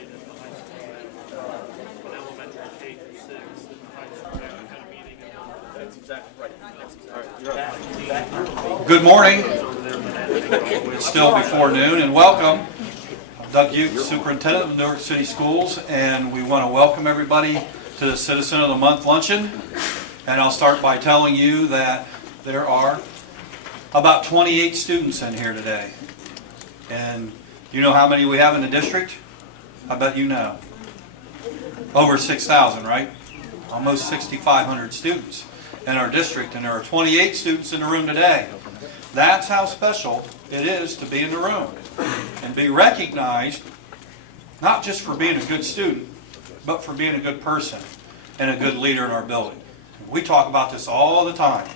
site at the high school, an elementary K through 6, and the high school, that kind of meeting. That's exactly right. Good morning. It's still before noon, and welcome. I'm Doug Uke, Superintendent of Newark City Schools, and we want to welcome everybody to the Citizen of the Month Luncheon. And I'll start by telling you that there are about 28 students in here today. And you know how many we have in the district? I bet you know. Over 6,000, right? Almost 6,500 students in our district, and there are 28 students in the room today. That's how special it is to be in the room and be recognized, not just for being a good student, but for being a good person and a good leader in our building. We talk about this all the time.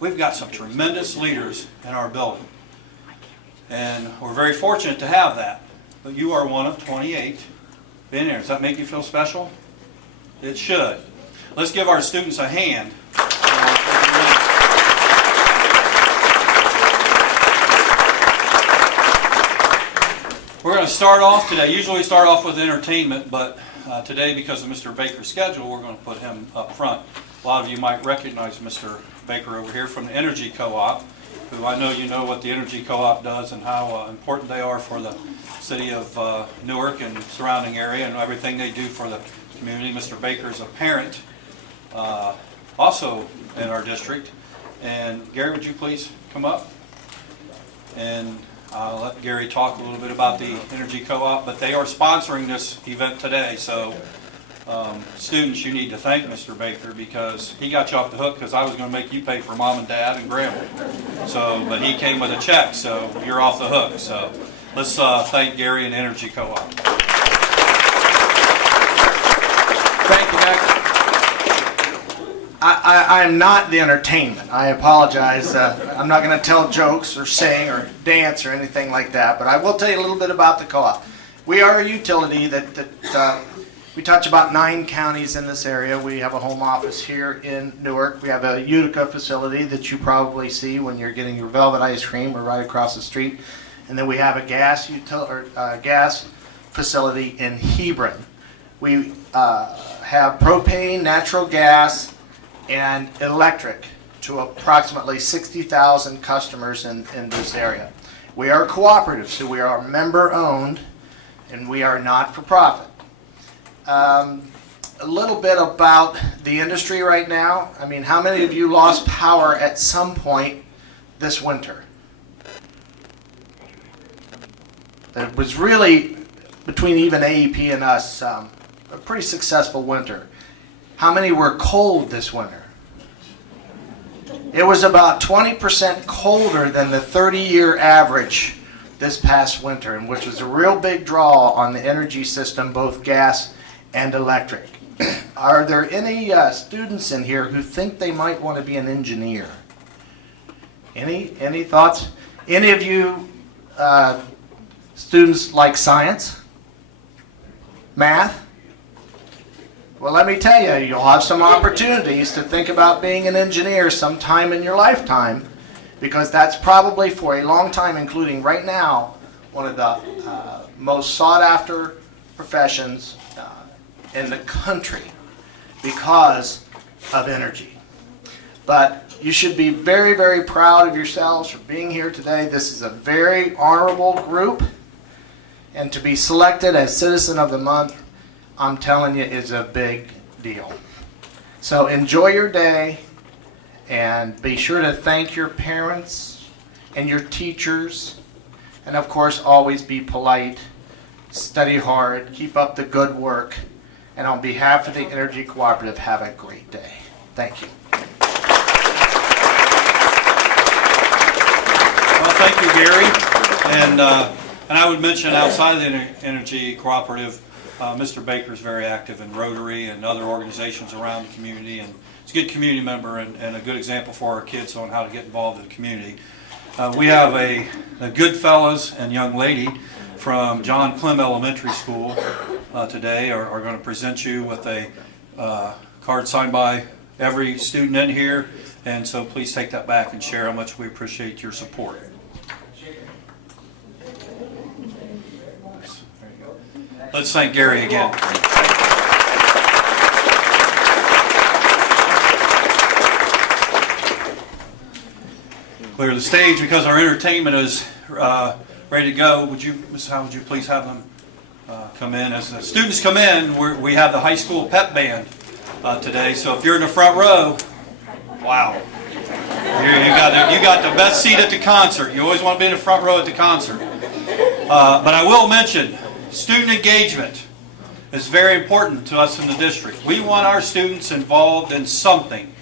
We've got some tremendous leaders in our building, and we're very fortunate to have that. But you are one of 28 being here. Does that make you feel special? It should. Let's give our students a hand. We're going to start off today. Usually we start off with entertainment, but today, because of Mr. Baker's schedule, we're going to put him up front. A lot of you might recognize Mr. Baker over here from the Energy Co-op, who I know you know what the Energy Co-op does and how important they are for the city of Newark and surrounding area and everything they do for the community. Mr. Baker is a parent also in our district. And Gary, would you please come up? And I'll let Gary talk a little bit about the Energy Co-op, but they are sponsoring this event today. So students, you need to thank Mr. Baker, because he got you off the hook, because I was going to make you pay for mom and dad and grandma. So, but he came with a check, so you're off the hook. So let's thank Gary and Energy Co-op. Thank you, Nick. I am not the entertainment. I apologize. I'm not going to tell jokes or sing or dance or anything like that, but I will tell you a little bit about the co-op. We are a utility that we touch about 9 counties in this area. We have a home office here in Newark. We have a Utica facility that you probably see when you're getting your Velvet ice cream or right across the street. And then we have a gas facility in Hebron. We have propane, natural gas, and electric to approximately 60,000 customers in this area. We are cooperative, so we are member-owned, and we are not-for-profit. A little bit about the industry right now. I mean, how many of you lost power at some point this winter? It was really, between even AEP and us, a pretty successful winter. How many were cold this winter? It was about 20% colder than the 30-year average this past winter, and which was a real big draw on the energy system, both gas and electric. Are there any students in here who think they might want to be an engineer? Any thoughts? Any of you students like science? Math? Well, let me tell you, you'll have some opportunities to think about being an engineer sometime in your lifetime, because that's probably for a long time, including right now, one of the most sought-after professions in the country because of energy. But you should be very, very proud of yourselves for being here today. This is a very honorable group, and to be selected as Citizen of the Month, I'm telling you, is a big deal. So enjoy your day, and be sure to thank your parents and your teachers, and of course always be polite, study hard, keep up the good work, and on behalf of the Energy Cooperative, have a great day. Thank you. Well, thank you, Gary. And I would mention, outside of the Energy Cooperative, Mr. Baker is very active in Rotary and other organizations around the community, and he's a good community member and a good example for our kids on how to get involved in the community. We have a good fellows and young lady from John Clem Elementary School today are going to present you with a card signed by every student in here, and so please take that back and share how much we appreciate your support. Let's thank Gary again. Clear the stage because our entertainment is ready to go. Would you, Ms. Howe, would you please have them come in? As the students come in, we have the high school pep band today. So if you're in the front row, wow. You got the best seat at the concert. You always want to be in the front row at the concert. But I will mention, student engagement is very important to us in the district. We want our students involved in something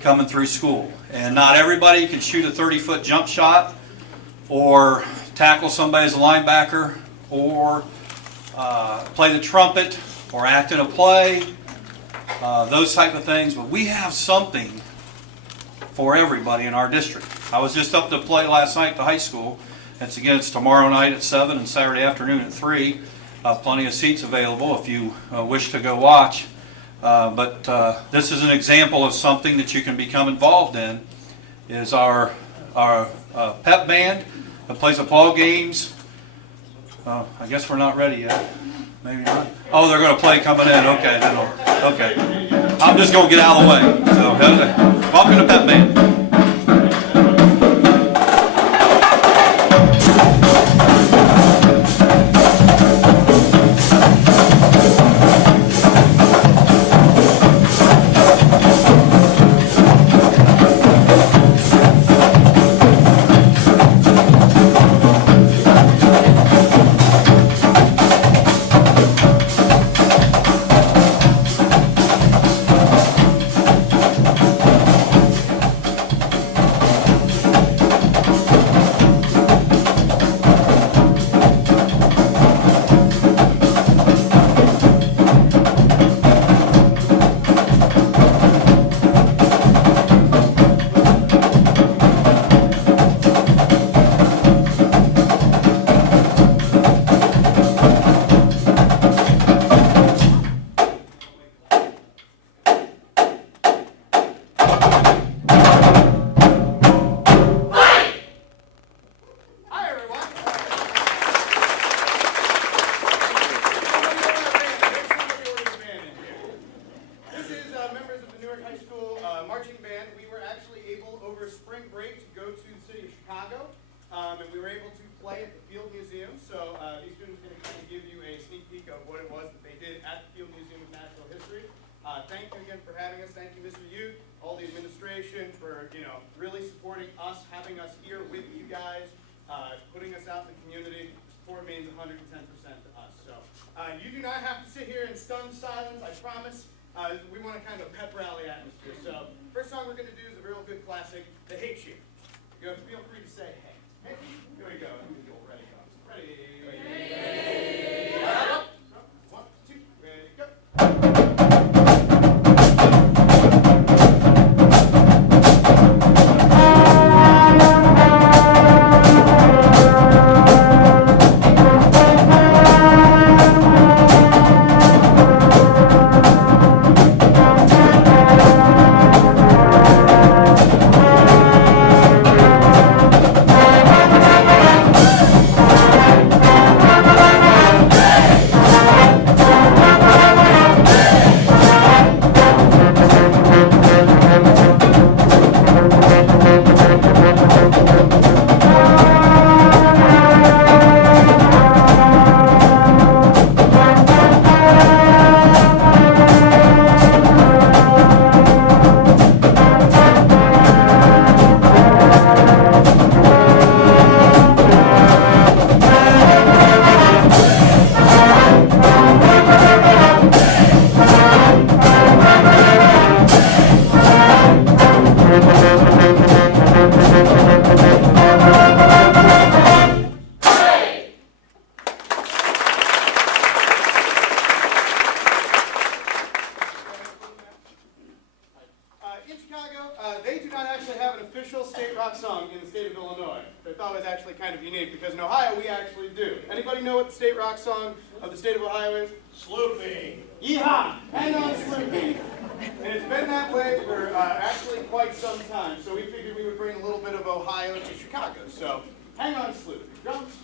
coming through school. And not everybody can shoot a 30-foot jump shot or tackle somebody as a linebacker or play the trumpet or act in a play, those type of things. But we have something for everybody in our district. I was just up to play last night at the high school. It's tomorrow night at 7 and Saturday afternoon at 3. Plenty of seats available if you wish to go watch. But this is an example of something that you can become involved in. Is our pep band that plays the ball games. I guess we're not ready yet. Maybe not. Oh, they're going to play coming in. Okay, okay. I'm just going to get out of the way. So, welcome to pep band. Putting us out in the community. Support means 110% to us. So you do not have to sit here in stunned silence, I promise. We want a kind of pep rally atmosphere. So first song we're going to do is a real good classic, The Hate Cheer. You feel free to say hey. Hey. Here we go. Ready, go. Ready. Hey. 1, 2, ready, go. Song of the state of Ohio is? Sloopy. Yeehaw! Hang on, Sloopy. And it's been that way for actually quite some time, so we figured we would bring a little bit of Ohio to Chicago. So hang on, Sloopy. Drums.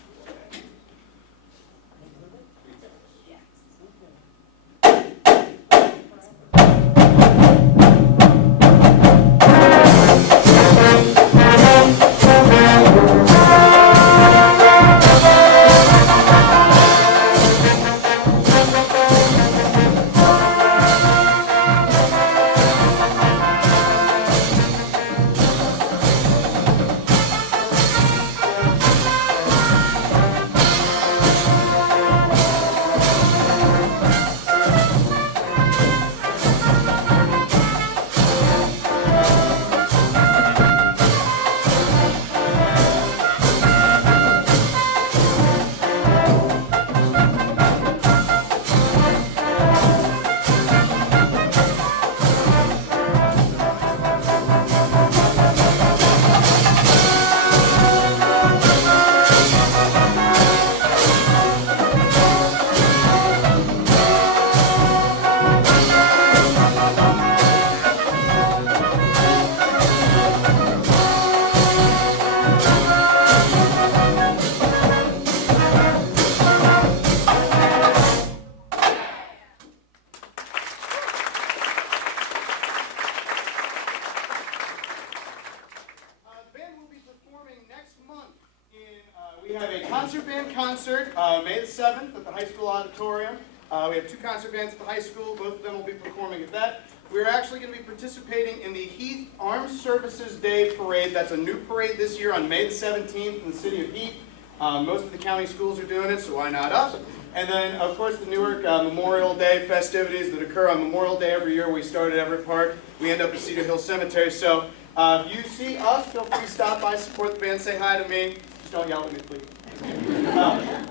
7th at the high school auditorium. We have 2 concert bands at the high school. Both of them will be performing at that. We're actually going to be participating in the Heath Armed Services Day Parade. That's a new parade this year on May the 17th in the city of Heath. Most of the county schools are doing it, so why not us? And then, of course, the Newark Memorial Day festivities that occur on Memorial Day every year. We start at Everett Park. We end up at Cedar Hill Cemetery. So if you see us, feel free to stop by, support the band, say hi to me. Just don't yell at me, please.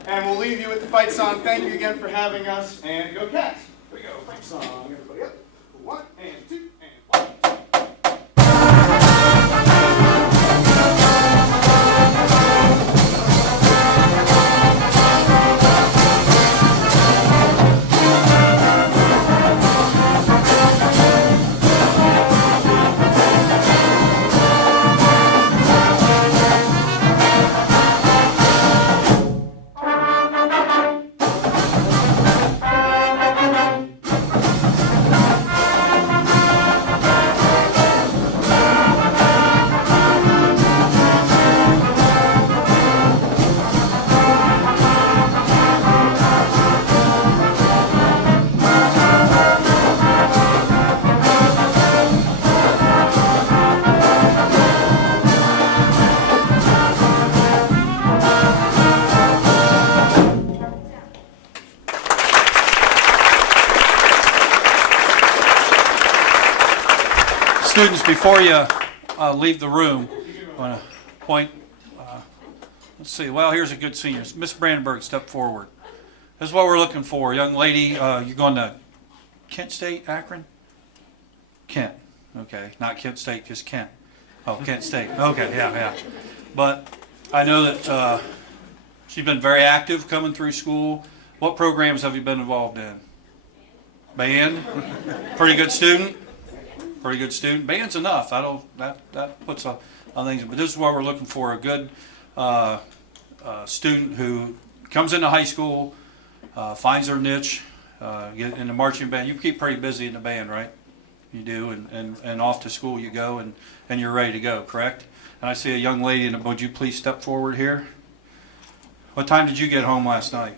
And we'll leave you with the fight song. Thank you again for having us, and go Cats. Here we go, fight song. Everybody up. 1 and 2 and 1. Students, before you leave the room, I want to point, let's see, well, here's a good senior. Miss Brandenburg, step forward. This is what we're looking for. Young lady, you're going to Kent State, Akron? Kent, okay. Not Kent State, just Kent. Oh, Kent State, okay, yeah. But I know that she's been very active coming through school. What programs have you been involved in? Band? Pretty good student? Pretty good student. Band's enough. That puts on things. But this is what we're looking for: a good student who comes into high school, finds their niche, get in the marching band. You keep pretty busy in the band, right? You do, and off to school you go, and you're ready to go. Correct? And I see a young lady. And would you please step forward here? What time did you get home last night?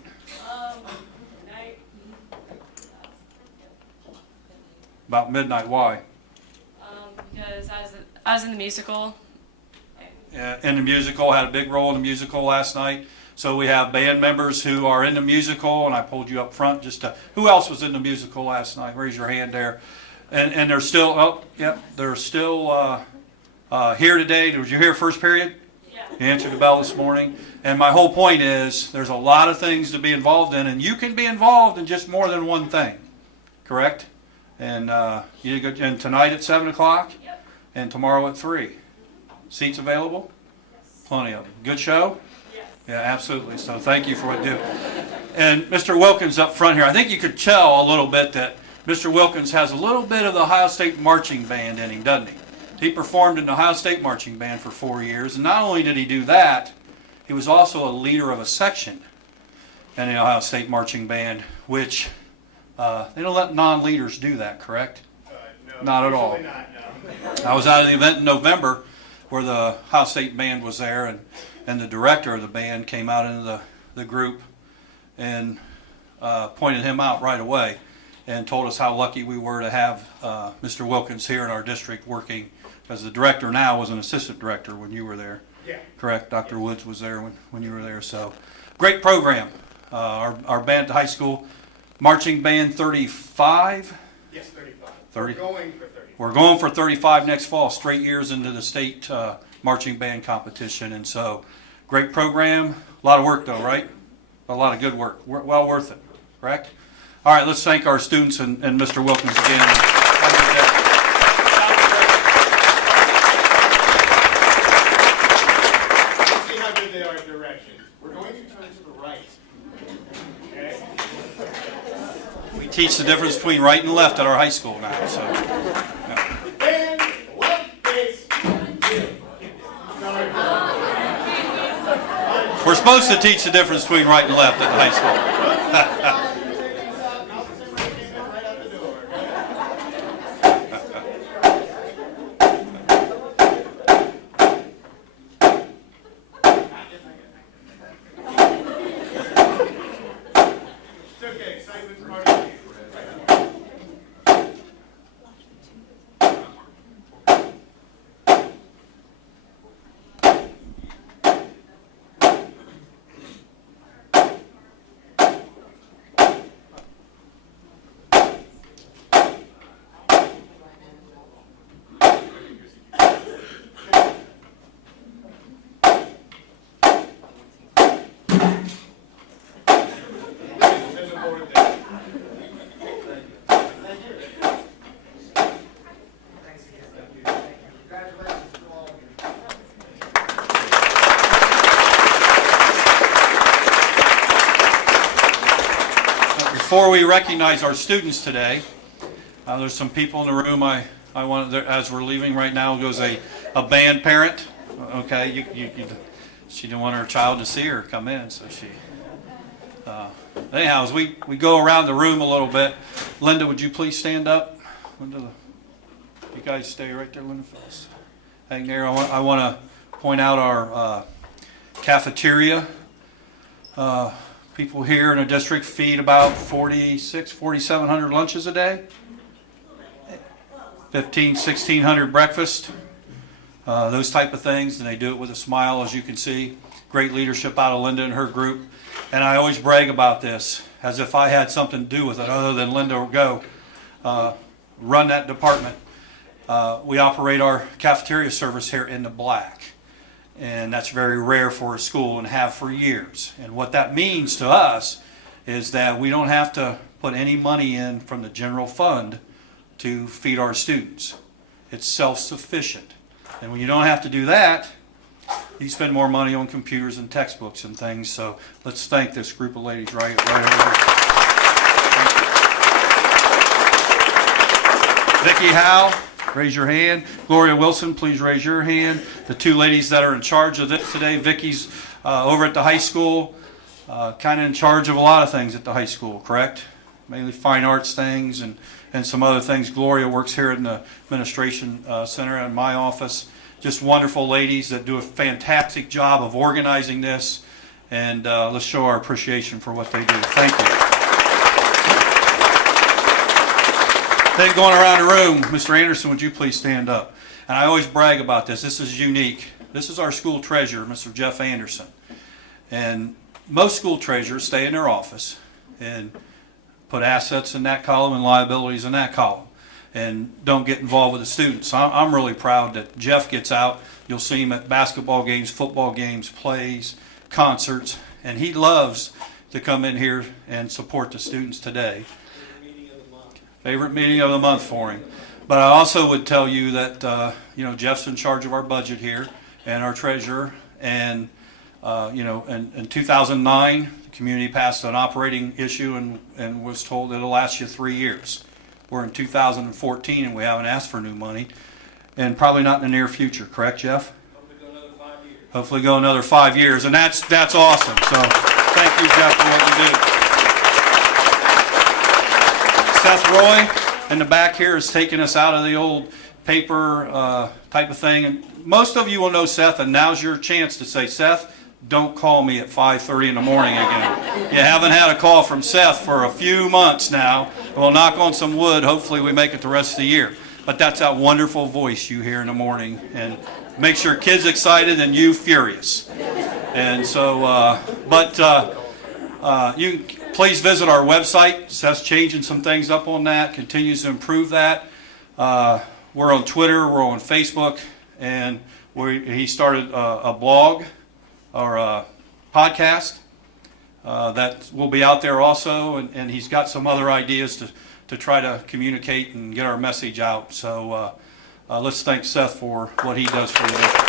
About midnight. Why? Because I was in the musical. In the musical, had a big role in the musical last night. So we have band members who are in the musical, and I pulled you up front just to. Who else was in the musical last night? Raise your hand there. And they're still. Oh, yep, they're still here today. Did you hear first period? Yeah. You answered the bell this morning. And my whole point is, there's a lot of things to be involved in, and you can be involved in just more than one thing. Correct? And you go. And tonight at 7 o'clock. Yep. And tomorrow at 3. Seats available? Yes. Plenty of them. Good show? Yes. Yeah, absolutely. So thank you for what you do. And Mr. Wilkins up front here, I think you could tell a little bit that Mr. Wilkins has a little bit of the Ohio State Marching Band in him, doesn't he? He performed in the Ohio State Marching Band for 4 years, and not only did he do that, he was also a leader of a section in the Ohio State Marching Band, which they don't let non-leaders do that, correct? No, Not at all. Not, no. I was out at the event in November where the Ohio State Band was there, and the director of the band came out into the group and pointed him out right away and told us how lucky we were to have Mr. Wilkins here in our district working, because the director now was an assistant director when you were there. Yeah. Correct? Dr. Woods was there when you were there. So great program. Our band at the high school, Marching Band 35. Yes, 35. 30. We're going for 30. We're going for 35 next fall, straight years into the state marching band competition. And so, great program. A lot of work though, right? A lot of good work. Well worth it, correct? All right, let's thank our students and Mr. Wilkins again. Have a good day. Let's see how good they are at directions. We're going to turn to the right. Okay? We teach the difference between right and left at our high school now. So, And left face. we're supposed to teach the difference between right and left at the high school. forward there. Before we recognize our students today, there's some people in the room I want, as we're leaving right now, goes a band parent. Okay, she didn't want her child to see her come in, so she. Anyhow, as we go around the room a little bit, Linda, would you please stand up? Linda, you guys stay right there, Linda Phyllis. Hang there. I want to point out our cafeteria. People here in the district feed about 4,700 lunches a day, 1,600 breakfast, those type of things, and they do it with a smile, as you can see. Great leadership out of Linda and her group, and I always brag about this as if I had something to do with it other than Linda or go run that department. We operate our cafeteria service here in the black. And that's very rare for a school and have for years. And what that means to us is that we don't have to put any money in from the general fund to feed our students. It's self-sufficient. And when you don't have to do that, you spend more money on computers and textbooks and things. So let's thank this group of ladies right over here. Vicki Howe. Raise your hand. Gloria Wilson, please raise your hand. The two ladies that are in charge of this today, Vicki's over at the high school, kind of in charge of a lot of things at the high school, correct? Mainly fine arts things and some other things. Gloria works here in the administration center in my office. Just wonderful ladies that do a fantastic job of organizing this, and let's show our appreciation for what they do. Thank you. Then going around the room, Mr. Anderson, would you please stand up? And I always brag about this. This is unique. This is our school treasurer, Mr. Jeff Anderson. And most school treasurers stay in their office and put assets in that column and liabilities in that column and don't get involved with the students. I'm really proud that Jeff gets out. You'll see him at basketball games, football games, plays, concerts, and he loves to come in here and support the students today. Favorite meeting of the month for him. But I also would tell you that Jeff's in charge of our budget here and our treasurer. And in 2009, the community passed an operating issue and was told it'll last you 3 years. We're in 2014 and we haven't asked for new money, and probably not in the near future. Correct, Jeff? Hopefully go another 5 years. Hopefully go another 5 years, and that's awesome. So thank you, Jeff, for what you do. Seth Roy in the back here is taking us out of the old paper type of thing. And most of you will know Seth, and now's your chance to say, Seth, don't call me at 5:30 in the morning again. You haven't had a call from Seth for a few months now. We'll knock on some wood. Hopefully we make it the rest of the year. But that's that wonderful voice you hear in the morning, and makes your kids excited and you furious. And so, you can please visit our website. Seth's changing some things up on that, continues to improve that. We're on Twitter, we're on Facebook, and he started a blog or a podcast that will be out there also, and he's got some other ideas to try to communicate and get our message out. So let's thank Seth for what he does for the district.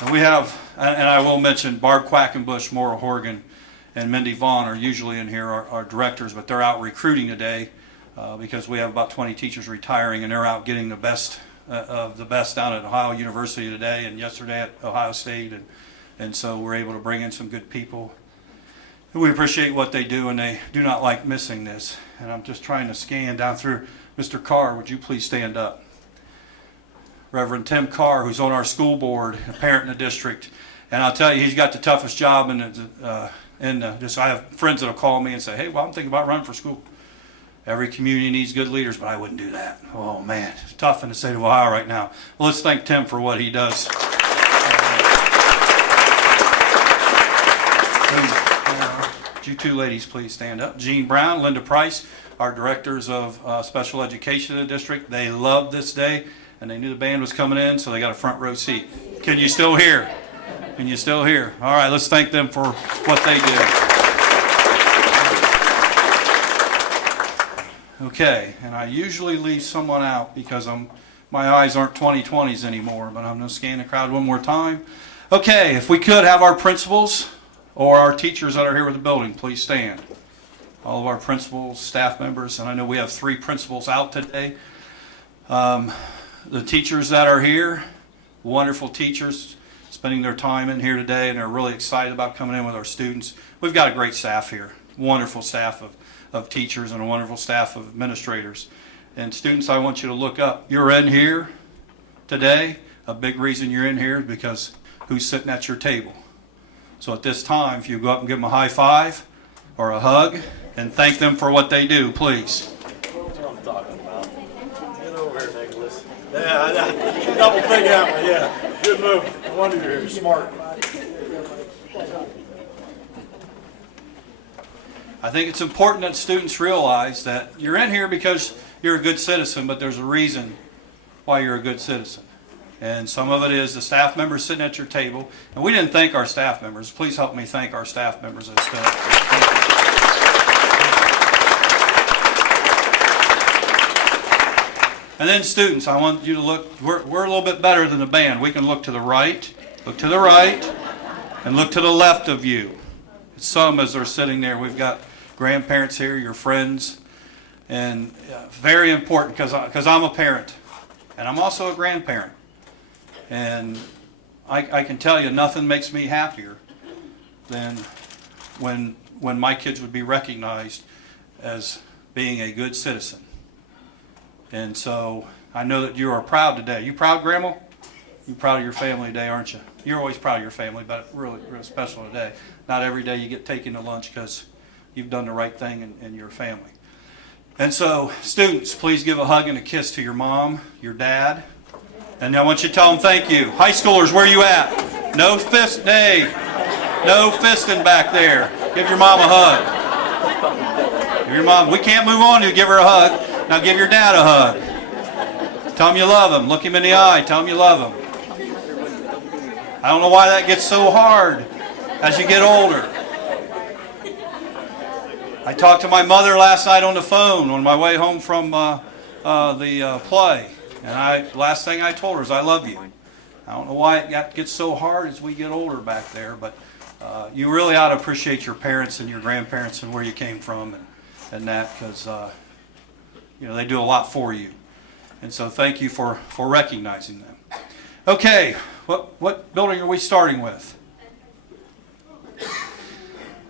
And we have, and I will mention, Barb Quackenbush, Maura Horgan, and Mindy Vaughn are usually in here, our directors, but they're out recruiting today because we have about 20 teachers retiring, and they're out getting the best of the best down at Ohio University today and yesterday at Ohio State, and so we're able to bring in some good people. We appreciate what they do, and they do not like missing this. And I'm just trying to scan down through. Mr. Carr, would you please stand up? Reverend Tim Carr, who's on our school board, a parent in the district, and I'll tell you, he's got the toughest job. I have friends that'll call me and say, "Hey, well, I'm thinking about running for school." Every community needs good leaders, but I wouldn't do that. Oh man, it's tough in the state of Ohio right now. Well, let's thank Tim for what he does. Would you two ladies please stand up? Jean Brown, Linda Price, our directors of special education in the district. They loved this day, and they knew the band was coming in, so they got a front row seat. Can you still hear? And you're still here. All right, let's thank them for what they do. Okay, and I usually leave someone out because my eyes aren't 20/20s anymore, but I'm going to scan the crowd one more time. Okay, if we could have our principals or our teachers that are here with the building, please stand. All of our principals, staff members, and I know we have 3 principals out today. The teachers that are here, wonderful teachers, spending their time in here today, and they're really excited about coming in with our students. We've got a great staff here, wonderful staff of teachers and a wonderful staff of administrators. And students, I want you to look up. You're in here today. A big reason you're in here is because who's sitting at your table. So at this time, if you go up and give them a high five or a hug and thank them for what they do, please. That's what I'm talking about. Get over here, Nicholas. Yeah, double thing that one, yeah. Good move. No wonder you're here. Smart. I think it's important that students realize that you're in here because you're a good citizen, but there's a reason why you're a good citizen. And some of it is the staff members sitting at your table. And we didn't thank our staff members. Please help me thank our staff members as staff. And then students, I want you to look, we're a little bit better than the band. We can look to the right, and look to the left of you. Some as they're sitting there, we've got grandparents here, your friends, and very important because I'm a parent, and I'm also a grandparent. And I can tell you nothing makes me happier than when my kids would be recognized as being a good citizen. And so I know that you are proud today. You proud, Grandma? You're proud of your family today, aren't you? You're always proud of your family, but really, really special today. Not every day you get taken to lunch because you've done the right thing in your family. And so, students, please give a hug and a kiss to your mom, your dad. And I want you to tell them thank you. High schoolers, where are you at? No fist, nay. No fisting back there. Give your mom a hug. Give your mom, we can't move on to give her a hug. Now give your dad a hug. Tell him you love him. Look him in the eye. Tell him you love him. I don't know why that gets so hard as you get older. I talked to my mother last night on the phone on my way home from the play. And last thing I told her is I love you. I don't know why it gets so hard as we get older back there, but you really ought to appreciate your parents and your grandparents and where you came from and that, because they do a lot for you. And so thank you for recognizing them. Okay, what building are we starting with?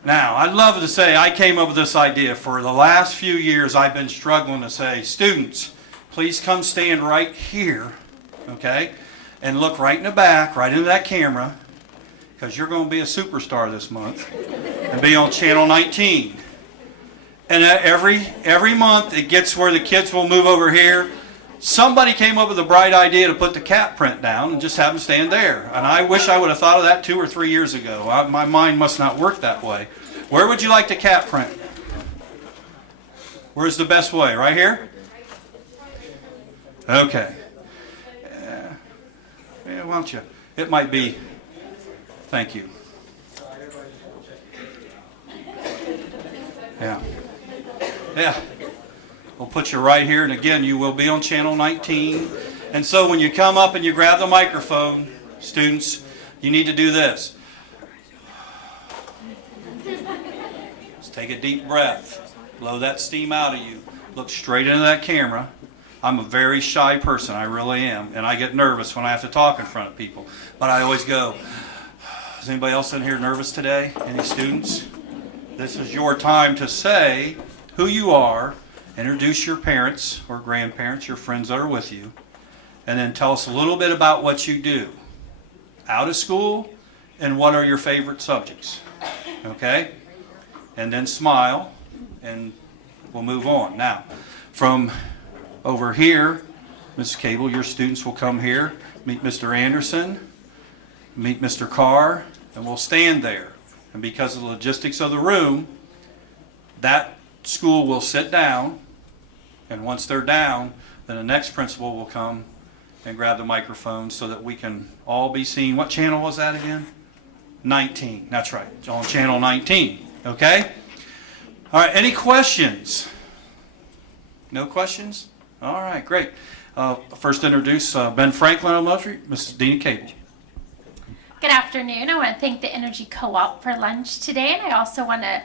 Now, I'd love to say I came up with this idea. For the last few years, I've been struggling to say, students, please come stand right here, okay? And look right in the back, right into that camera, because you're going to be a superstar this month and be on Channel 19. And every month, it gets where the kids will move over here. Somebody came up with a bright idea to put the cat print down and just have them stand there. And I wish I would have thought of that 2 or 3 years ago. My mind must not work that way. Where would you like the cat print? Where's the best way? Right here? Okay. Yeah, why don't you? It might be. Thank you. Yeah. Yeah. We'll put you right here, and again, you will be on Channel 19. And so when you come up and you grab the microphone, students, you need to do this. Just take a deep breath. Blow that steam out of you. Look straight into that camera. I'm a very shy person, I really am, and I get nervous when I have to talk in front of people. But I always go, is anybody else in here nervous today? Any students? This is your time to say who you are. Introduce your parents or grandparents, your friends that are with you, and then tell us a little bit about what you do out of school and what are your favorite subjects. Okay? And then smile, and we'll move on. Now, from over here, Mrs. Cable, your students will come here, meet Mr. Anderson, meet Mr. Carr, and we'll stand there. And because of the logistics of the room, that school will sit down, and once they're down, then the next principal will come and grab the microphone so that we can all be seen. What channel was that again? 19. That's right, it's on channel 19. Okay? All right, any questions? No questions? All right, great. First introduce Ben Franklin Elementary, Mrs. Dina Cable. Good afternoon. I want to thank the Energy Co-op for lunch today, and I also want to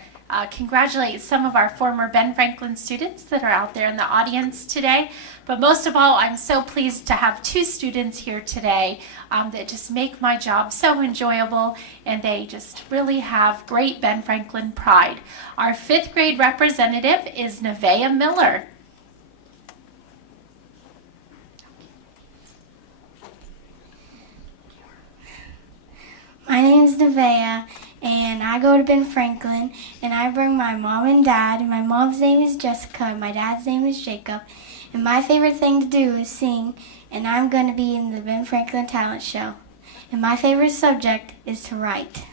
congratulate some of our former Ben Franklin students that are out there in the audience today. But most of all, I'm so pleased to have two students here today that just make my job so enjoyable, and they just really have great Ben Franklin pride. Our 5th grade representative is Nevaeh Miller. My name is Nevaeh, and I go to Ben Franklin, and I bring my mom and dad. My mom's name is Jessica, and my dad's name is Jacob. And my favorite thing to do is sing, and I'm going to be in the Ben Franklin Talent Show. And my favorite subject is to write.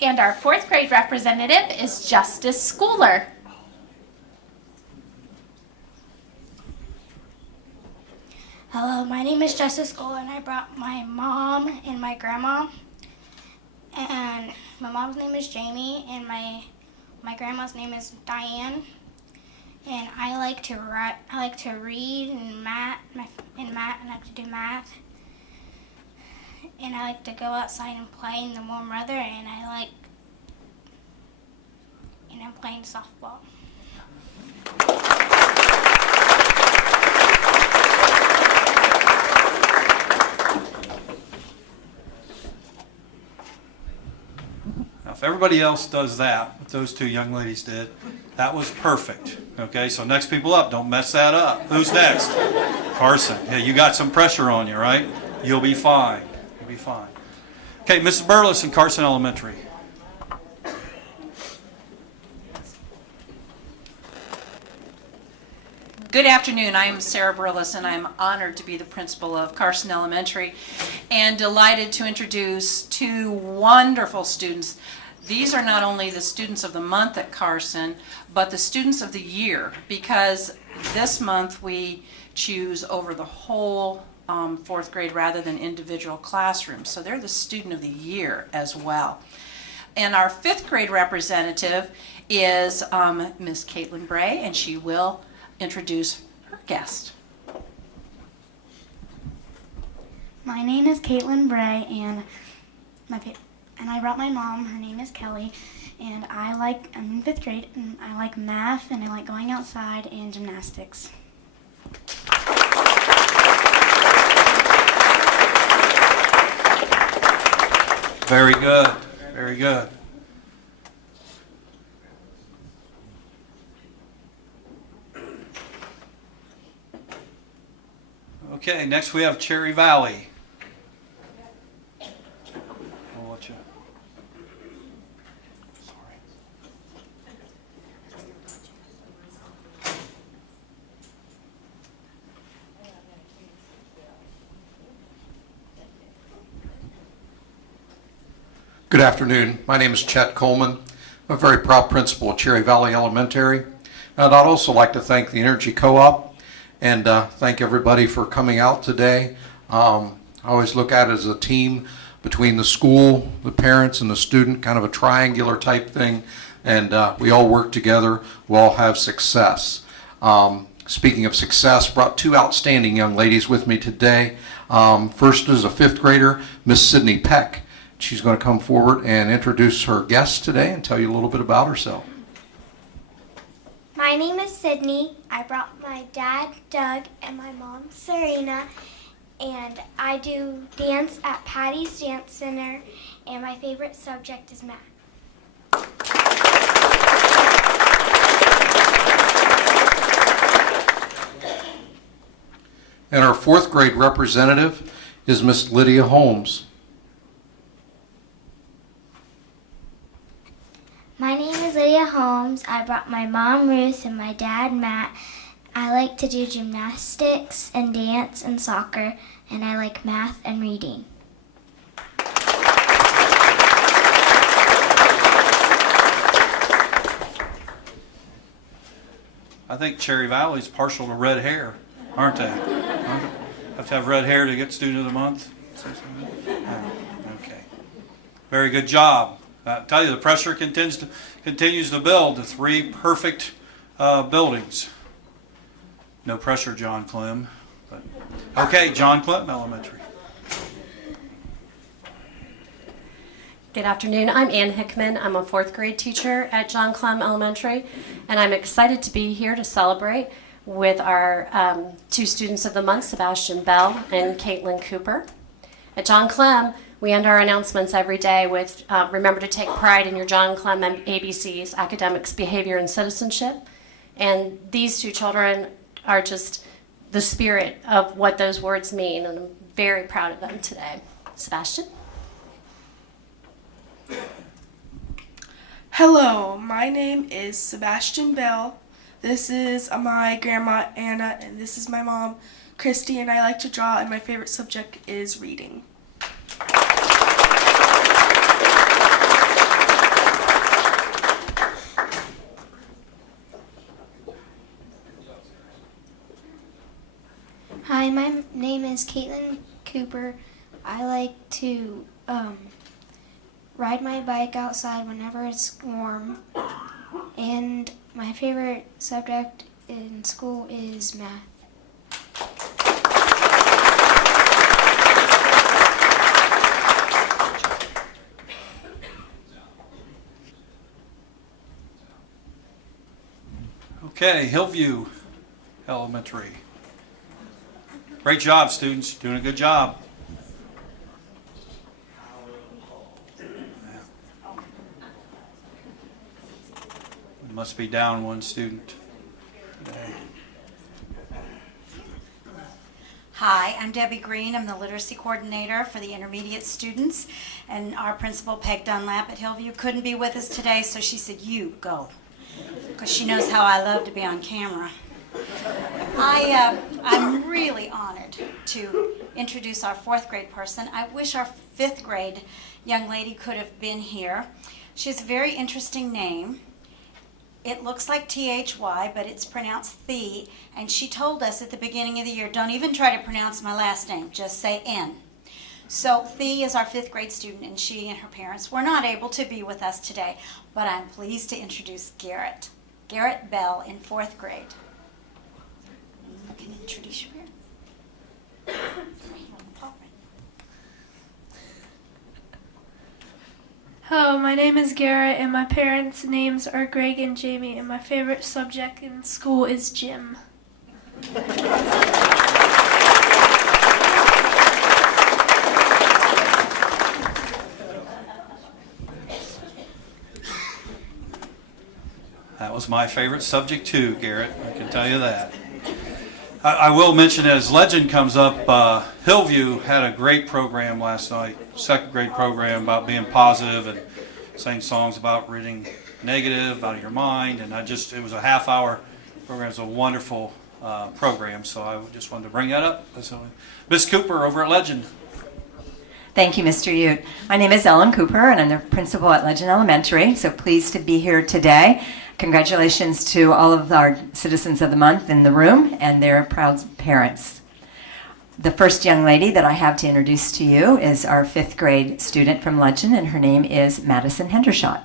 And our 4th grade representative is Justice Schooler. Hello, my name is Justice Schooler, and I brought my mom and my grandma. And my mom's name is Jamie, and my grandma's name is Diane. And I like to write. I like to read and math. I like to do math. And I like to go outside and play in the warm weather. And I'm playing softball. Now, if everybody else does that, what those two young ladies did, that was perfect. Okay, so next people up, don't mess that up. Who's next? Carson. Yeah, you got some pressure on you, right? You'll be fine. You'll be fine. Okay, Mrs. Burles in Carson Elementary. Good afternoon. I am Sarah Burles, and I'm honored to be the principal of Carson Elementary and delighted to introduce two wonderful students. These are not only the students of the month at Carson, but the students of the year, because this month we choose over the whole 4th grade rather than individual classrooms. So they're the student of the year as well. And our 5th grade representative is Miss Caitlin Bray, and she will introduce her guest. My name is Caitlin Bray, and I brought my mom. Her name is Kelly, and I'm in 5th grade, and I like math, and I like going outside and gymnastics. Very good. Very good. Okay, next we have Cherry Valley. I'll let you. Sorry. Good afternoon. My name is Chet Coleman. I'm a very proud principal at Cherry Valley Elementary. And I'd also like to thank the Energy Co-op and thank everybody for coming out today. I always look at it as a team between the school, the parents, and the student, kind of a triangular type thing. And we all work together. We all have success. Speaking of success, brought two outstanding young ladies with me today. First is a 5th grader, Miss Sydney Peck. She's going to come forward and introduce her guest today and tell you a little bit about herself. My name is Sydney. I brought my dad, Doug, and my mom, Serena, and I do dance at Patty's Dance Center, and my favorite subject is math. And our 4th grade representative is Miss Lydia Holmes. My name is Lydia Holmes. I brought my mom, Ruth, and my dad, Matt. I like to do gymnastics and dance and soccer, and I like math and reading. I think Cherry Valley's partial to red hair, aren't they? Have to have red hair to get student of the month? Okay. Very good job. I tell you, the pressure continues to build to 3 perfect buildings. No pressure, John Clem. But, okay, John Clem Elementary. Good afternoon. I'm Ann Hickman. I'm a 4th grade teacher at John Clem Elementary, and I'm excited to be here to celebrate with our 2 students of the month, Sebastian Bell and Caitlin Cooper. At John Clem, we end our announcements every day with remember to take pride in your John Clem ABCs, academics, behavior, and citizenship. And these 2 children are just the spirit of what those words mean, and I'm very proud of them today. Sebastian? Hello, my name is Sebastian Bell. This is my grandma Anna, and this is my mom Christy, and I like to draw, and my favorite subject is reading. Hi, my name is Caitlin Cooper. I like to ride my bike outside whenever it's warm. And my favorite subject in school is math. Okay, Hillview Elementary. Great job, students. Doing a good job. Must be down 1 student today. Hi, I'm Debbie Green. I'm the literacy coordinator for the intermediate students, and our principal, Peg Dunlap at Hillview, couldn't be with us today, so she said, you go, because she knows how I love to be on camera. I'm really honored to introduce our 4th grade person. I wish our 5th grade young lady could have been here. She has a very interesting name. It looks like T-H-Y, but it's pronounced Thee, and she told us at the beginning of the year, don't even try to pronounce my last name, just say N. So Thee is our 5th grade student, and she and her parents were not able to be with us today, but I'm pleased to introduce Garrett Bell in 4th grade. You can introduce you here. Hello, my name is Garrett, and my parents' names are Greg and Jamie, and my favorite subject in school is gym. That was my favorite subject too, Garrett. I can tell you that. I will mention as legend comes up, Hillview had a great program last night, 2nd grade program about being positive and sang songs about reading negative out of your mind. And it was a half-hour program. It was a wonderful program, so I just wanted to bring that up. So, Ms. Cooper over at Legend. Thank you, Mr. Ute. My name is Ellen Cooper, and I'm the principal at Legend Elementary, so pleased to be here today. Congratulations to all of our Citizens of the Month in the room and their proud parents. The first young lady that I have to introduce to you is our 5th grade student from Legend, and her name is Madison Hendershot.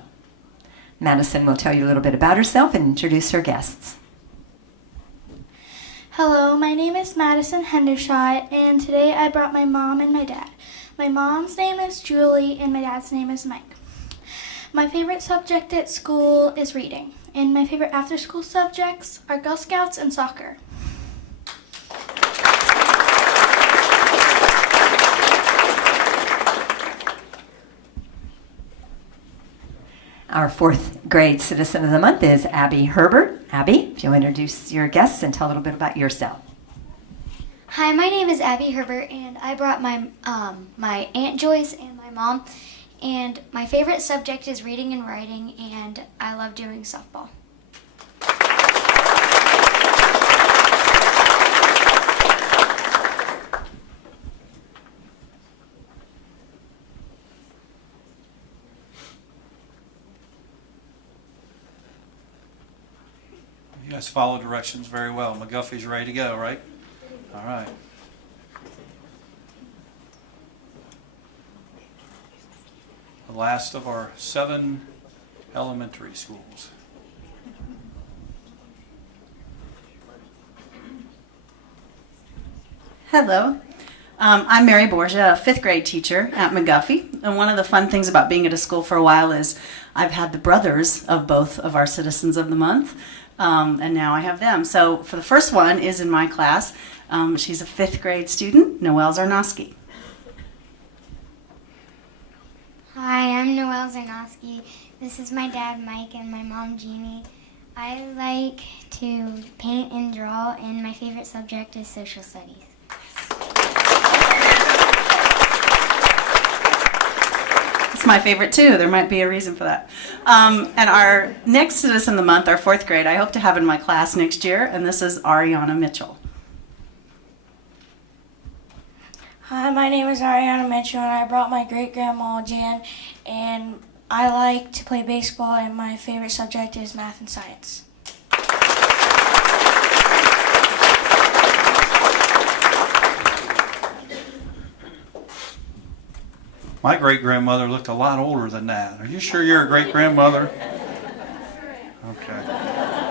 Madison will tell you a little bit about herself and introduce her guests. Hello, my name is Madison Hendershot, and today I brought my mom and my dad. My mom's name is Julie, and my dad's name is Mike. My favorite subject at school is reading, and my favorite after-school subjects are Girl Scouts and soccer. Our 4th grade Citizen of the Month is Abby Herbert. Abby, if you'll introduce your guests and tell a little bit about yourself. Hi, my name is Abby Herbert, and I brought my Aunt Joyce and my mom. And my favorite subject is reading and writing, and I love doing softball. You guys follow directions very well. McGuffey's ready to go, right? All right. The last of our 7 elementary schools. Hello, I'm Mary Borgia, a 5th grade teacher at McGuffey. And one of the fun things about being at a school for a while is I've had the brothers of both of our Citizens of the Month, and now I have them. So for the first one is in my class. She's a 5th grade student, Noelle Zarnowski. Hi, I'm Noelle Zarnowski. This is my dad, Mike, and my mom, Jeannie. I like to paint and draw, and my favorite subject is social studies. It's my favorite too. There might be a reason for that. And our next Citizen of the Month, our 4th grade, I hope to have in my class next year, and this is Ariana Mitchell. Hi, my name is Ariana Mitchell, and I brought my great-grandma, Jan, and I like to play baseball, and my favorite subject is math and science. My great-grandmother looked a lot older than that. Are you sure you're a great-grandmother? Okay.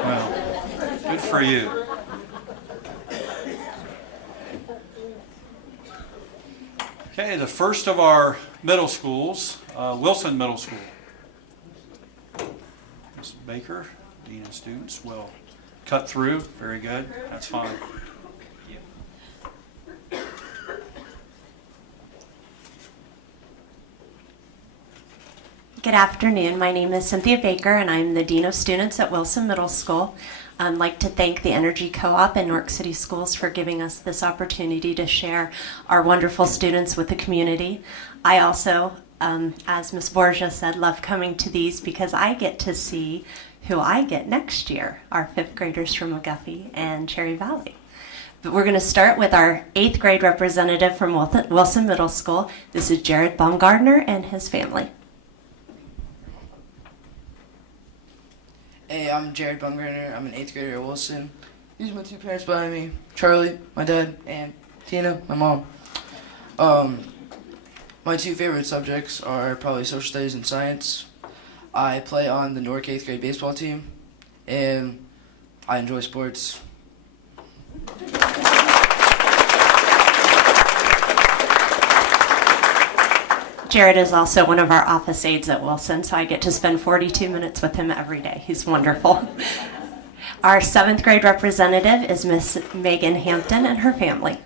Well, good for you. Okay, the first of our middle schools, Wilson Middle School. Ms. Baker, Dean of Students, will cut through. Very good. That's fine. Good afternoon. My name is Cynthia Baker, and I'm the Dean of Students at Wilson Middle School. I'd like to thank the Energy Co-op and Newark City Schools for giving us this opportunity to share our wonderful students with the community. I also, as Ms. Borgia said, love coming to these because I get to see who I get next year, our 5th graders from McGuffey and Cherry Valley. But we're going to start with our 8th grade representative from Wilson Middle School. This is Jared Baumgardner and his family. Hey, I'm Jared Baumgartner. I'm an 8th grader at Wilson. These are my 2 parents behind me, Charlie, my dad, and Tina, my mom. My 2 favorite subjects are probably social studies and science. I play on the Newark 8th grade baseball team, and I enjoy sports. Jared is also one of our office aides at Wilson, so I get to spend 42 minutes with him every day. He's wonderful. Our 7th grade representative is Miss Megan Hampton and her family.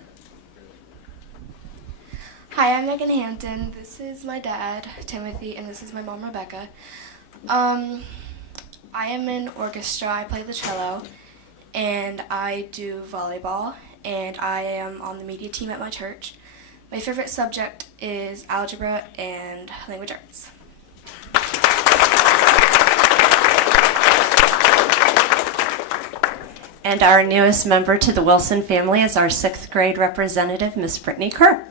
Hi, I'm Megan Hampton. This is my dad, Timothy, and this is my mom, Rebecca. I am in orchestra. I play the cello, and I do volleyball, and I am on the media team at my church. My favorite subject is algebra and language arts. And our newest member to the Wilson family is our 6th grade representative, Miss Brittany Kerr.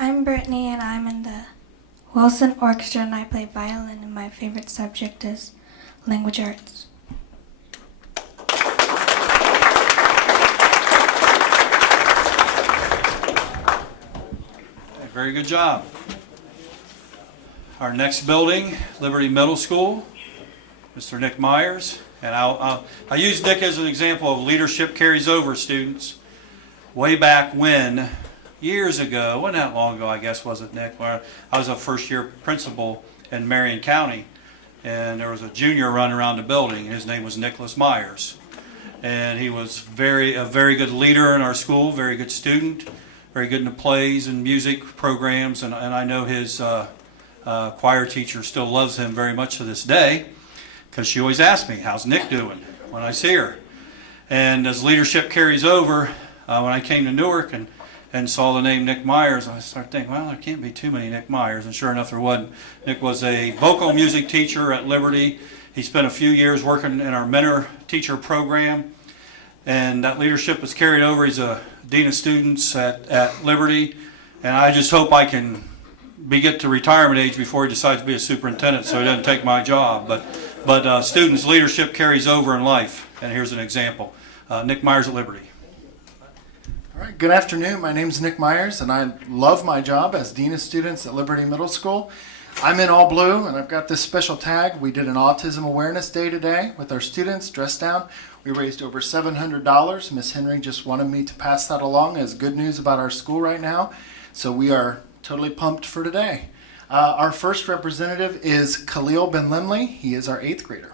I'm Brittany, and I'm in the Wilson Orchestra, and I play violin, and my favorite subject is language arts. Very good job. Our next building, Liberty Middle School, Mr. Nick Myers. And I use Nick as an example of leadership carries over, students. Way back when, years ago, wasn't that long ago, I guess, was it, Nick? Where I was a first-year principal in Marion County, and there was a junior running around the building. His name was Nicholas Myers. And he was a very good leader in our school, very good student. Very good in the plays and music programs, and I know his choir teacher still loves him very much to this day because she always asks me, how's Nick doing when I see her? And as leadership carries over, when I came to Newark and saw the name Nick Myers, I started thinking, well, there can't be too many Nick Myers, and sure enough there wasn't. Nick was a vocal music teacher at Liberty. He spent a few years working in our mentor teacher program, and that leadership was carried over. He's a Dean of Students at Liberty, and I just hope I can get to retirement age before he decides to be a superintendent, so he doesn't take my job. But students' leadership carries over in life, and here's an example. Nick Myers at Liberty. All right, good afternoon. My name is Nick Myers, and I love my job as Dean of Students at Liberty Middle School. I'm in all blue, and I've got this special tag. We did an Autism Awareness Day today with our students dressed down. We raised over $700. Miss Henry just wanted me to pass that along as good news about our school right now. So we are totally pumped for today. Our first representative is Khalil Ben Limley. He is our 8th grader.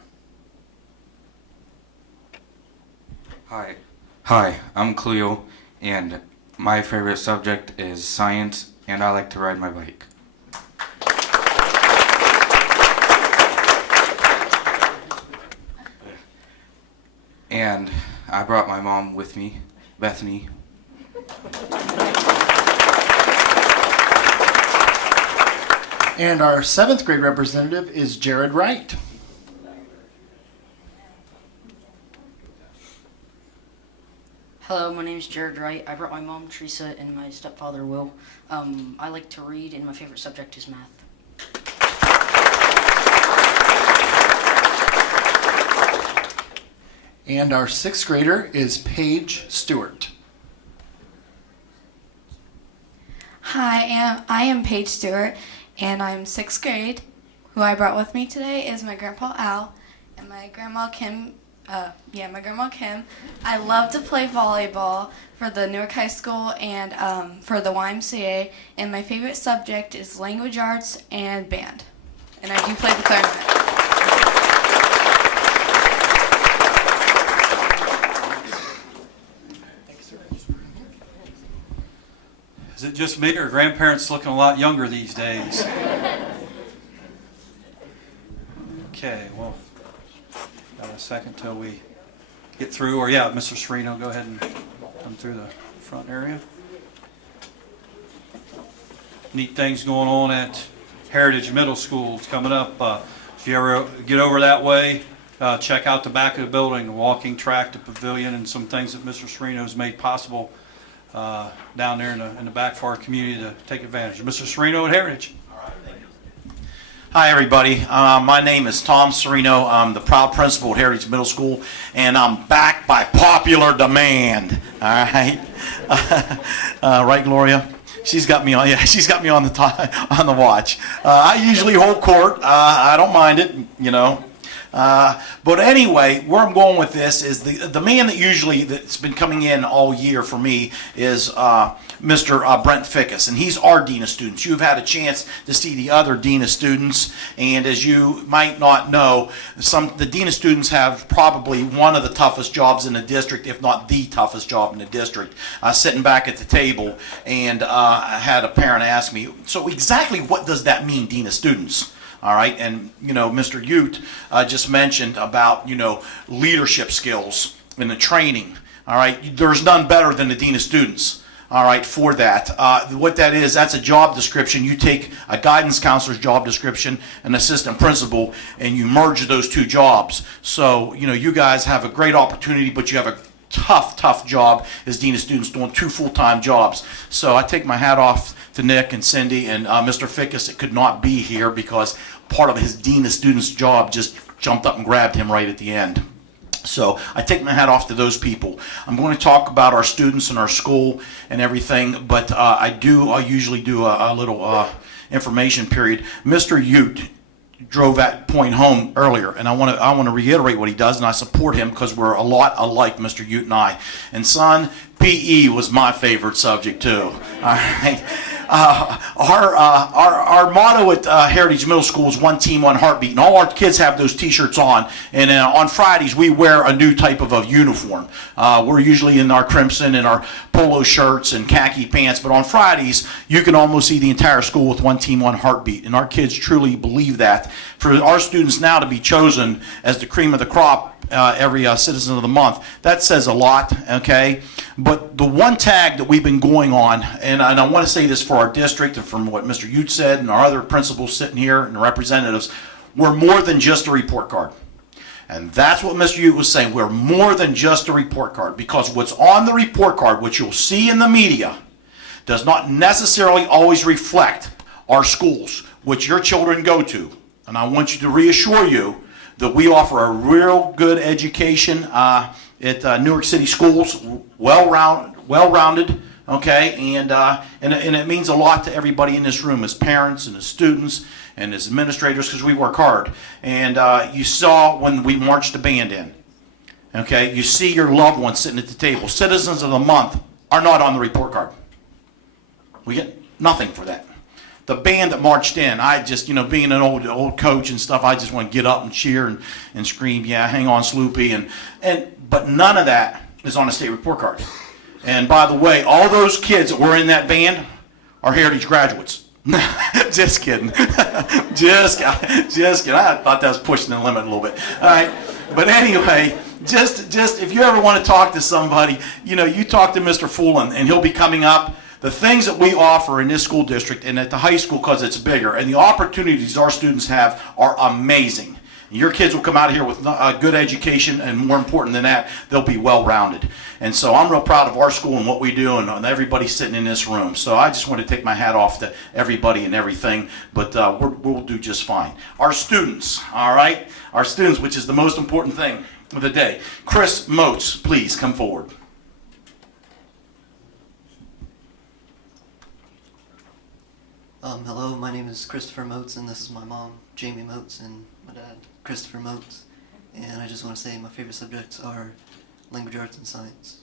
Hi, I'm Khalil, and my favorite subject is science, and I like to ride my bike. And I brought my mom with me, Bethany. And our 7th grade representative is Jared Wright. Hello, my name is Jared Wright. I brought my mom, Teresa, and my stepfather, Will. I like to read, and my favorite subject is math. And our 6th grader is Paige Stewart. Hi, I am Paige Stewart, and I'm 6th grade. Who I brought with me today is my grandpa Al and my grandma Kim. My grandma Kim. I love to play volleyball for the Newark High School and for the YMCA, and my favorite subject is language arts and band. And I do play the clarinet. Is it just me, or grandparents looking a lot younger these days? Okay, well, got a second till we get through. Or yeah, Mr. Sereno, go ahead and come through the front area. Neat things going on at Heritage Middle School. It's coming up. If you ever get over that way, check out the back of the building, the walking track, the pavilion, and some things that Mr. Sereno has made possible down there in the back for our community to take advantage. Mr. Sereno at Heritage. Hi everybody, my name is Tom Sereno. I'm the proud principal at Heritage Middle School, and I'm back by popular demand. All right, right, Gloria? She's got me on. Yeah, she's got me on the watch. I usually hold court. I don't mind it, you know. But anyway, where I'm going with this is the man that's been coming in all year for me is Mr. Brent Fickus, and he's our Dean of Students. You've had a chance to see the other Dean of Students, and as you might not know, the Dean of Students have probably one of the toughest jobs in the district, if not the toughest job in the district. Sitting back at the table, and I had a parent ask me, so exactly what does that mean, Dean of Students? All right, and you know, Mr. Ute just mentioned about, you know, leadership skills and the training. All right, there's none better than the Dean of Students. All right, for that. What that is, that's a job description. You take a guidance counselor's job description, an assistant principal, and you merge those two jobs. So, you know, you guys have a great opportunity, but you have a tough job as Dean of Students doing 2 full-time jobs. So I take my hat off to Nick and Cindy and Mr. Fickus. It could not be here because part of his Dean of Students job just jumped up and grabbed him right at the end. So I take my hat off to those people. I'm going to talk about our students and our school and everything, but I usually do a little information period. Mr. Ute drove that point home earlier, and I want to reiterate what he does, and I support him because we're a lot alike, Mr. Ute and I. And son, PE was my favorite subject too. All right. Our motto at Heritage Middle School is one team, one heartbeat, and all our kids have those T-shirts on. And on Fridays we wear a new type of a uniform. We're usually in our crimson and our polo shirts and khaki pants, but on Fridays you can almost see the entire school with one team, one heartbeat, and our kids truly believe that. For our students now to be chosen as the cream of the crop every Citizen of the Month, that says a lot, okay? But the one tag that we've been going on, and I want to say this for our district and from what Mr. Ute said and our other principals sitting here and the representatives, we're more than just a report card. And that's what Mr. Ute was saying. We're more than just a report card, because what's on the report card, which you'll see in the media, does not necessarily always reflect our schools, which your children go to. And I want you to reassure you that we offer a real good education at Newark City Schools, well-rounded, okay? And it means a lot to everybody in this room as parents and as students and as administrators because we work hard. And you saw when we marched the band in, okay? You see your loved ones sitting at the table. Citizens of the Month are not on the report card. We get nothing for that. The band that marched in, I just, being an old coach and stuff, I just want to get up and cheer and scream, yeah, hang on, Sloopy. But none of that is on a state report card. And by the way, all those kids that were in that band are Heritage graduates. Just kidding. just kidding. I thought that was pushing the limit a little bit. All right. But anyway, just if you ever want to talk to somebody, you talk to Mr. Fullen, and he'll be coming up. The things that we offer in this school district and at the high school, because it's bigger, and the opportunities our students have are amazing. Your kids will come out of here with a good education, and more important than that, they'll be well-rounded. And so I'm real proud of our school and what we do and everybody sitting in this room. So I just want to take my hat off to everybody and everything, but we'll do just fine. Our students, all right? Our students, which is the most important thing of the day. Chris Moats, please come forward. Hello, my name is Christopher Moats, and this is my mom, Jamie Moats, and my dad, Christopher Moats. And I just want to say my favorite subjects are language arts and science.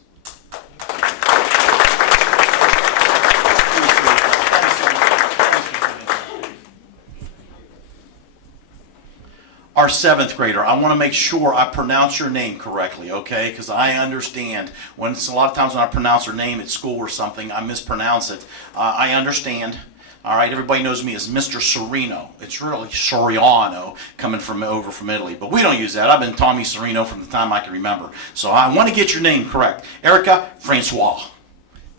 Our 7th grader, I want to make sure I pronounce your name correctly, okay? Because I understand when it's a lot of times when I pronounce her name at school or something, I mispronounce it. I understand. All right, everybody knows me as Mr. Serino. It's really Soriano, coming over from Italy. But we don't use that. I've been Tommy Serino from the time I can remember. So I want to get your name correct. Erica Francois.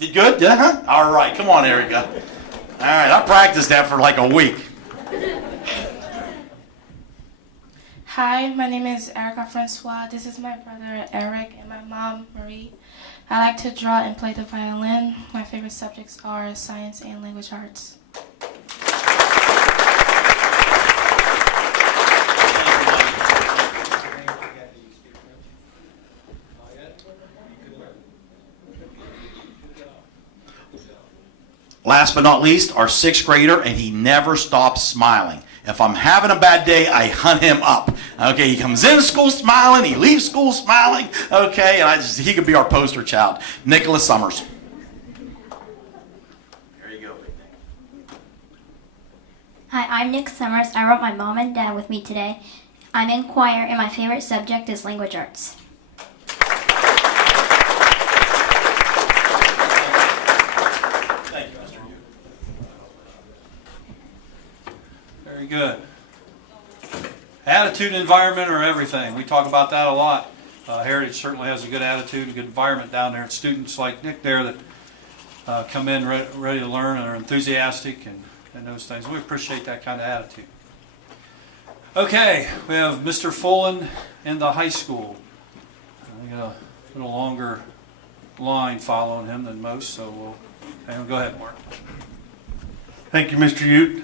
Did good? Uh-huh. All right, come on, Erica. All right, I practiced that for like a week. Hi, my name is Erica Francois. This is my brother Eric and my mom Marie. I like to draw and play the violin. My favorite subjects are science and language arts. Last but not least, our 6th grader, and he never stops smiling. If I'm having a bad day, I hunt him up. Okay, he comes into school smiling, he leaves school smiling. Okay, and he could be our poster child. Nicholas Summers. There you go. Hi, I'm Nick Summers. I brought my mom and dad with me today. I'm in choir, and my favorite subject is language arts. Very good. Attitude and environment are everything. We talk about that a lot. Heritage certainly has a good attitude and good environment down there. It's students like Nick there that come in ready to learn and are enthusiastic and those things. We appreciate that kind of attitude. Okay, we have Mr. Fullen in the high school. We got a little longer line following him than most, so we'll go ahead, Mark. Thank you, Mr. Ute.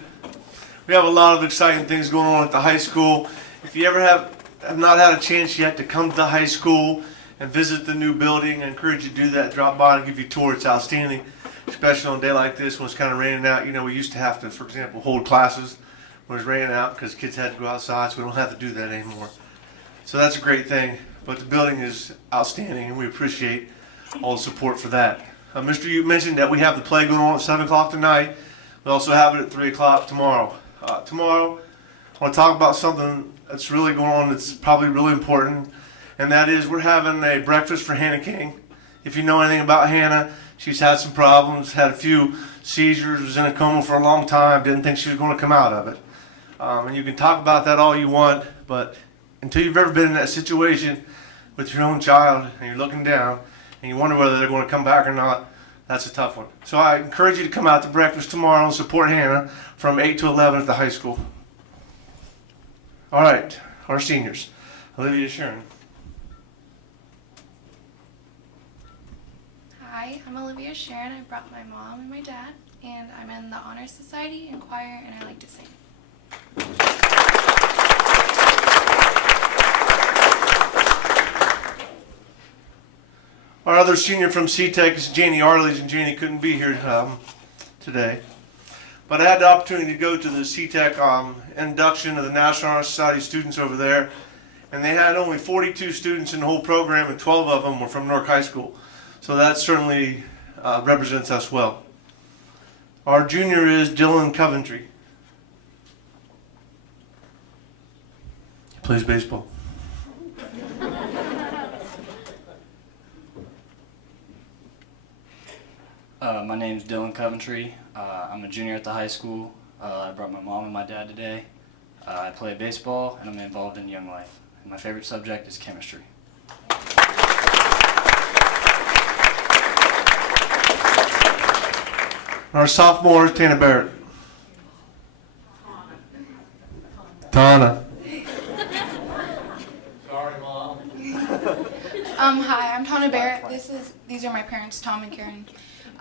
We have a lot of exciting things going on at the high school. If you ever have not had a chance yet to come to the high school and visit the new building, I encourage you to do that. Drop by and give you a tour. It's outstanding, especially on a day like this when it's kind of raining out. We used to have to, for example, hold classes when it's raining out because kids had to go outside, so we don't have to do that anymore. So that's a great thing. But the building is outstanding, and we appreciate all the support for that. Mr. Ute mentioned that we have the play going on at 7 o'clock tonight. We also have it at 3 o'clock tomorrow. Tomorrow, I want to talk about something that's really going on that's probably really important, and that is we're having a breakfast for Hannah King. If you know anything about Hannah, she's had some problems, had a few seizures, was in a coma for a long time, didn't think she was going to come out of it. And you can talk about that all you want, but until you've ever been in that situation with your own child and you're looking down and you wonder whether they're going to come back or not, that's a tough one. So I encourage you to come out to breakfast tomorrow and support Hannah from 8 to 11 at the high school. All right, our seniors. Olivia Sharon. Hi, I'm Olivia Sharon. I brought my mom and my dad. and I'm in the Honor Society and choir, and I like to sing. Our other senior from CTEC is Janie Arledge, and Janie couldn't be here today. But I had the opportunity to go to the CTEC induction of the National Honor Society students over there, and they had only 42 students in the whole program, and 12 of them were from Newark High School. So that certainly represents us well. Our junior is Dylan Coventry. He plays baseball. My name's Dylan Coventry. I'm a junior at the high school. I brought my mom and my dad today. I play baseball and I'm involved in Young Life. And my favorite subject is chemistry. Our sophomore is Tana Barrett. Tana. Sorry, Mom. Hi, I'm Tana Barrett. These are my parents, Tom and Karen.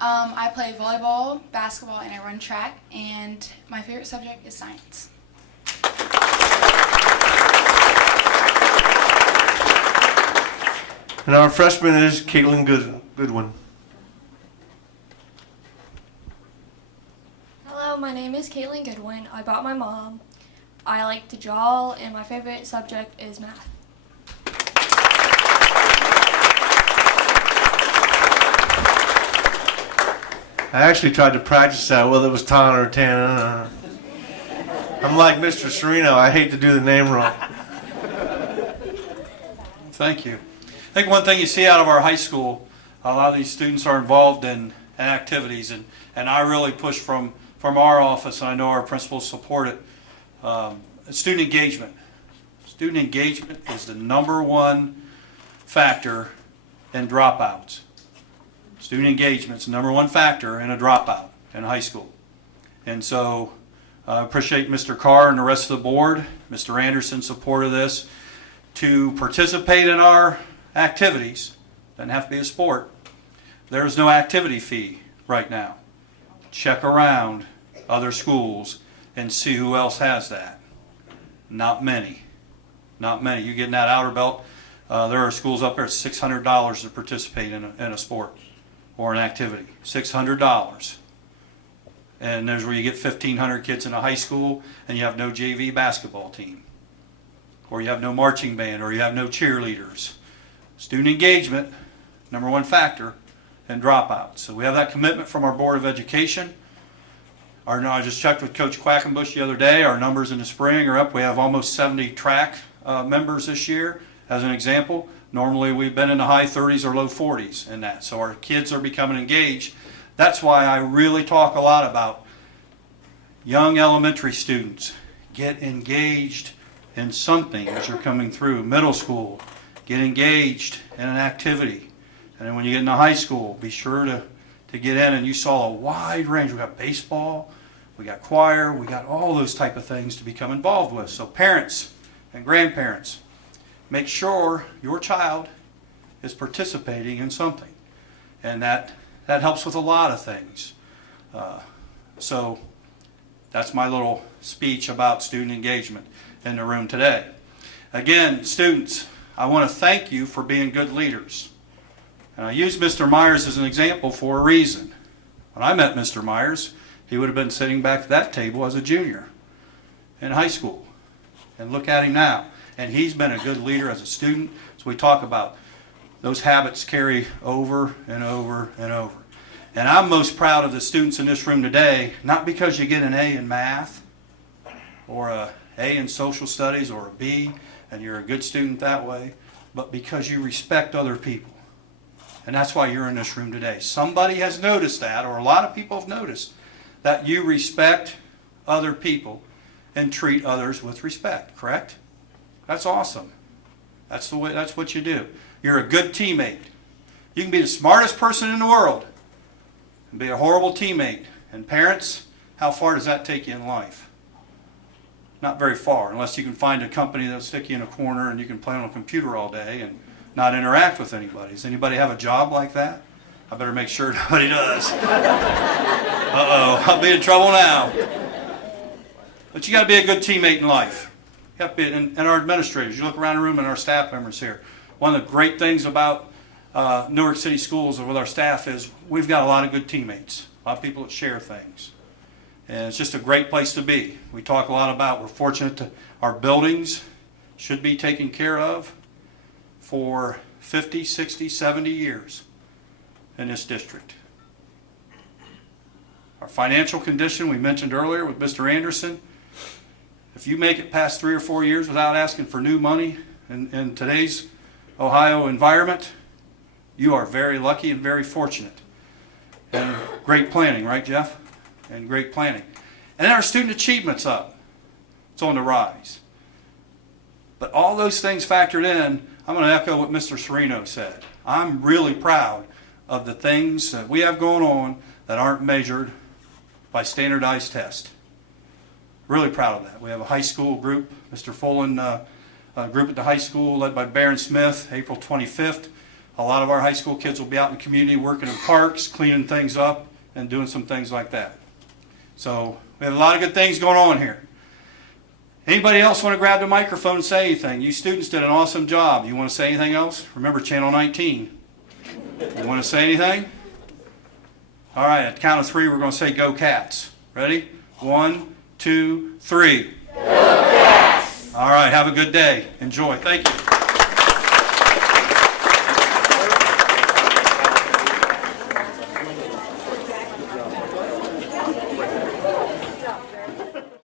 I play volleyball, basketball, and I run track, and my favorite subject is science. And our freshman is Caitlin Goodwin. Hello, my name is Caitlin Goodwin. I brought my mom. I like to draw, and my favorite subject is math. I actually tried to practice that, whether it was Tana or Tana. I'm like Mr. Sereno. I hate to do the name wrong. Thank you. I think one thing you see out of our high school, a lot of these students are involved in activities, and I really push from our office, and I know our principals support it, student engagement. Student engagement is the #1 factor in dropouts. Student engagement is the #1 factor in a dropout in high school. And so I appreciate Mr. Carr and the rest of the board, Mr. Anderson's support of this, to participate in our activities. Doesn't have to be a sport. There is no activity fee right now. Check around other schools and see who else has that. Not many. Not many. You get in that outer belt, there are schools up there at $600 to participate in a sport or an activity. $600. And there's where you get 1,500 kids in a high school and you have no JV basketball team, or you have no marching band, or you have no cheerleaders. Student engagement, #1 factor in dropouts. So we have that commitment from our Board of Education. I just checked with Coach Quackenbush the other day. Our numbers in the spring are up. We have almost 70 track members this year, as an example. Normally we've been in the high 30s or low 40s in that. So our kids are becoming engaged. That's why I really talk a lot about young elementary students. Get engaged in something as you're coming through. Middle school, get engaged in an activity. And then when you get into high school, be sure to get in. And you saw a wide range. We got baseball, we got choir, we got all those type of things to become involved with. So parents and grandparents, make sure your child is participating in something. And that helps with a lot of things. So that's my little speech about student engagement in the room today. Again, students, I want to thank you for being good leaders. And I use Mr. Myers as an example for a reason. When I met Mr. Myers, he would have been sitting back at that table as a junior in high school. And look at him now. And he's been a good leader as a student. So we talk about those habits carry over and over and over. And I'm most proud of the students in this room today, not because you get an A in math or a A in social studies or a B and you're a good student that way, but because you respect other people. And that's why you're in this room today. Somebody has noticed that, or a lot of people have noticed, that you respect other people and treat others with respect, correct? That's awesome. That's what you do. You're a good teammate. You can be the smartest person in the world and be a horrible teammate. And parents, how far does that take you in life? Not very far, unless you can find a company that'll stick you in a corner and you can play on a computer all day and not interact with anybody. Does anybody have a job like that? I better make sure nobody does. Uh-oh, I'll be in trouble now. But you got to be a good teammate in life. You have to be, and our administrators, you look around the room and our staff members here. One of the great things about Newark City Schools with our staff is we've got a lot of good teammates, a lot of people that share things. And it's just a great place to be. We talk a lot about we're fortunate to our buildings should be taken care of for 50, 60, 70 years in this district. Our financial condition we mentioned earlier with Mr. Anderson. If you make it past 3 or 4 years without asking for new money in today's Ohio environment, you are very lucky and very fortunate. And great planning, right, Jeff? And great planning. And then our student achievement's up. It's on the rise. But all those things factored in, I'm going to echo what Mr. Serino said. I'm really proud of the things that we have going on that aren't measured by standardized tests. Really proud of that. We have a high school group, Mr. Fullen group at the high school led by Baron Smith, April 25th. A lot of our high school kids will be out in the community working in parks, cleaning things up, and doing some things like that. So we have a lot of good things going on here. Anybody else want to grab the microphone and say anything? You students did an awesome job. You want to say anything else? Remember Channel 19. You want to say anything? All right, at the count of 3, we're going to say go Cats. Ready? 1, 2, 3. Go Cats! All right, have a good day. Enjoy. Thank you.